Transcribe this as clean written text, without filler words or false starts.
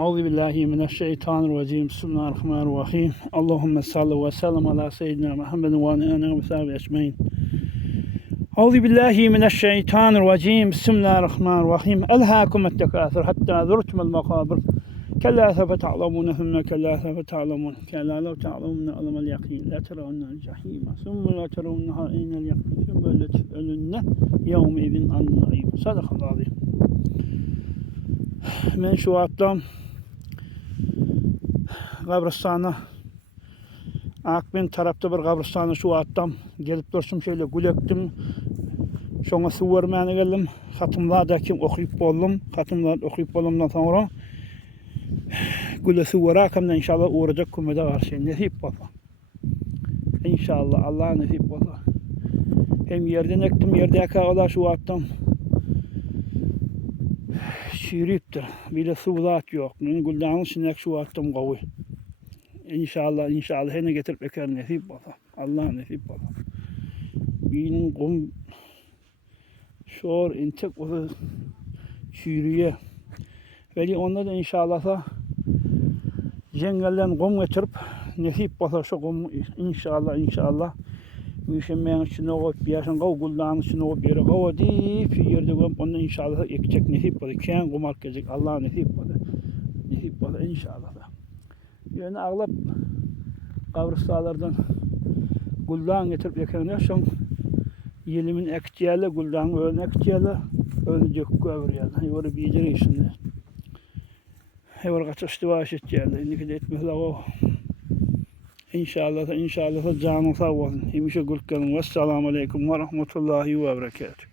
Euzubillahimineşşeytanirracim. Bismillahirrahmanirrahim. Allahümme salli ve sellem ala seyyidina Muhammedin ve ala ve sahbihi ecmaîn. Euzubillahimineşşeytanirracim. Bismillahirrahmanirrahim. Elhâkumet tekâthür hattâ zurtumul makâbir. Kellâ sefe ta'lemûne thumme kellâ sefe ta'lemûn. Kellâ lev ta'lemûne alemel yakîn. La teravennel cehîme. Sümme la teravunneha eynel yakîn. Sümme letü'elünne yevme idin an-naîm. Sadakallahu azîm. Men şu atlam kabristana Akben tarafta bir kabristana şu atlam gelip dursun şöyle gülektim. Şoňa su vermäne geldim. Hatımlarda kim okuyup boldum. Hatımlarda okuyup bolumdan sonra güle su verakamda inşallah uğrayacak kümede karşı nasip bolsa. İnşallah Allah nasip bolsa. Hem yerden ektim yerdeki ağlar şu atlam. Şiriptir. Bile sulat yok. Güldanın sinek şu attım qawy. İnşallah hene getirip eker nasip bolsa. Allah nasip bolsa. Binin qum şor intek o şiriye. Veli onda da inşallah jengelden qum getirip nasip bolsa şu qum inşallah müşemmeyen içine o biyaşın qaw guldanın içine o beri qaw deyip yerde qum onda inşallah ekecek nasip bolsa. Kän qumak gelecek Allah nasip bolsa. Nasip bolsa inşallah. Yani ağlap kabristalardan guldan getirip ekene şoň yelimin ektiýäle guldan ölüň ektiýäle ölecek göwür ýaly. Ýöre biýjeri işinde. Hewar gaçyşdy baş etýäle. Indi de etmeli o. İnşallah canın sağ olsun. Hemişe gülkenin. Vesselamu aleyküm ve rahmetullahi ve berekatuhu.